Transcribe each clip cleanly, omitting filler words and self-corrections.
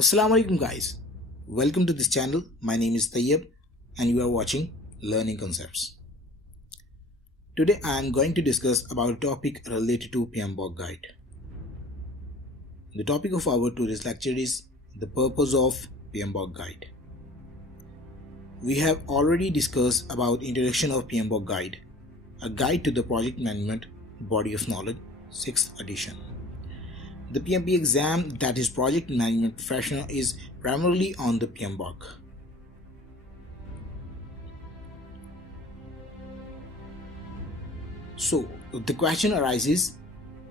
Assalamu alaikum guys, welcome to this channel. My name is Tayyab and you are watching Learning Concepts. Today I am going to discuss about a topic related to PMBOK guide. The topic of our today's lecture is the purpose of PMBOK guide. We have already discussed about introduction of PMBOK guide, a guide to the project management body of knowledge, 6th edition. The PMP exam, that is Project Management Professional, is primarily on the PMBOK. So the question arises,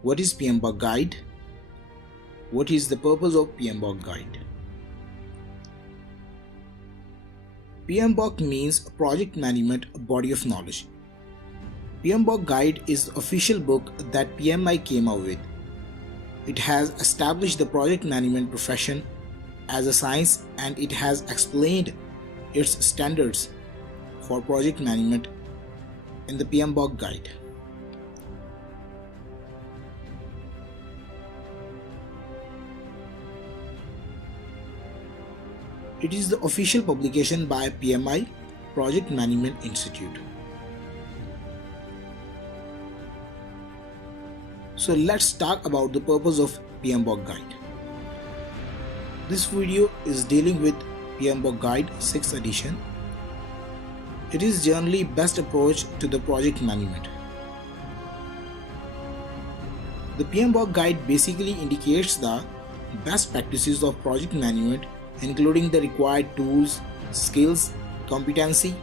what is PMBOK guide? What is the purpose of PMBOK guide? PMBOK means Project Management Body of Knowledge. PMBOK guide is the official book that PMI came out with. It has established the project management profession as a science and it has explained its standards for project management in the PMBOK guide. It is the official publication by PMI, Project Management Institute. So let's talk about the purpose of PMBOK guide. This video is dealing with PMBOK guide 6th edition. It is generally best approach to the project management. The PMBOK guide basically indicates the best practices of project management, including the required tools, skills, competency,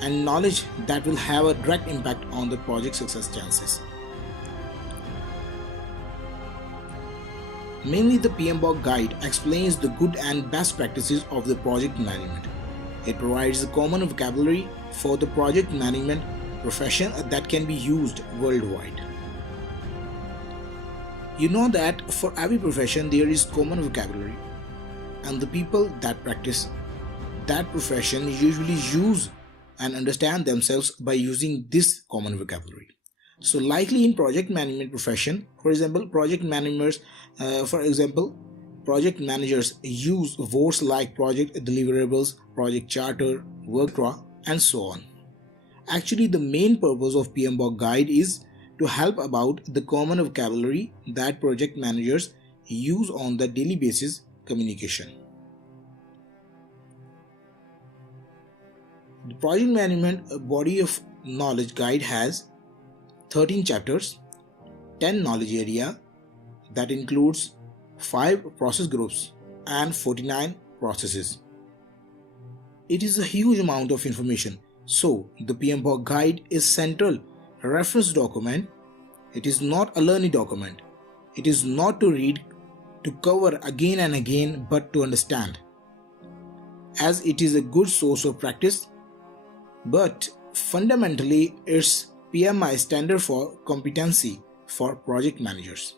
and knowledge that will have a direct impact on the project success chances. Mainly, the PMBOK guide explains the good and best practices of the project management. It provides a common vocabulary for the project management profession that can be used worldwide. You know that for every profession there is common vocabulary, and the people that practice that profession usually use and understand themselves by using this common vocabulary. So likely in project management profession, for example, project managers use words like project deliverables, project charter, work draw, and so on. Actually, the main purpose of PMBOK guide is to help about the common vocabulary that project managers use on the daily basis communication. The project management body of knowledge guide has 13 chapters, 10 knowledge area that includes 5 process groups and 49 processes. It is a huge amount of information, so the PMBOK guide is central reference document. It is not a learning document. It is not to read, to cover again and again, but to understand, as it is a good source of practice, but fundamentally it's PMI standard for competency for project managers.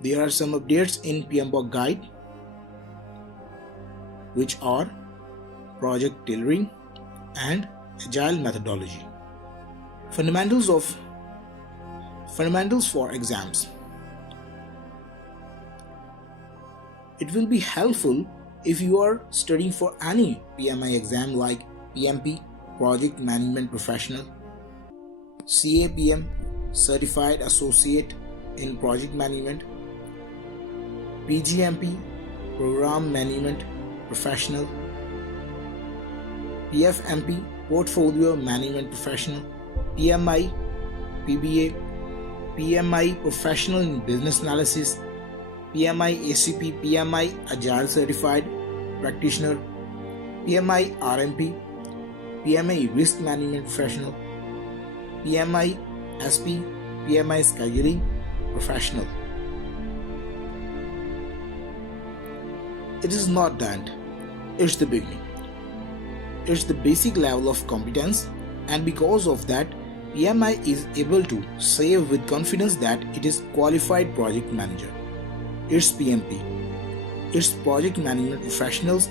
There are some updates in PMBOK guide, which are project tailoring and agile methodology. Fundamentals for exams. It will be helpful if you are studying for any PMI exam like PMP, Project Management Professional, CAPM, Certified Associate in Project Management, PGMP, Program Management Professional, PFMP, Portfolio Management Professional, PMI, PBA, PMI Professional in Business Analysis, PMI ACP, PMI Agile Certified Practitioner, PMI RMP, PMI Risk Management Professional, PMI SP, PMI Scheduling Professional. It is not the end, it's the beginning. It's the basic level of competence, and because of that, PMI is able to say with confidence that it is qualified project manager. It's PMP. It's project management professionals.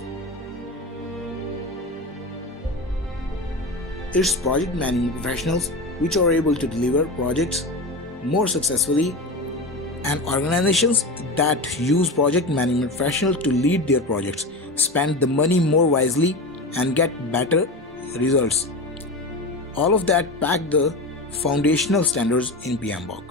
It's project management professionals which are able to deliver projects more successfully and organizations that use project management professionals to lead their projects spend the money more wisely and get better results. All of that pack the foundational standards in PMBOK.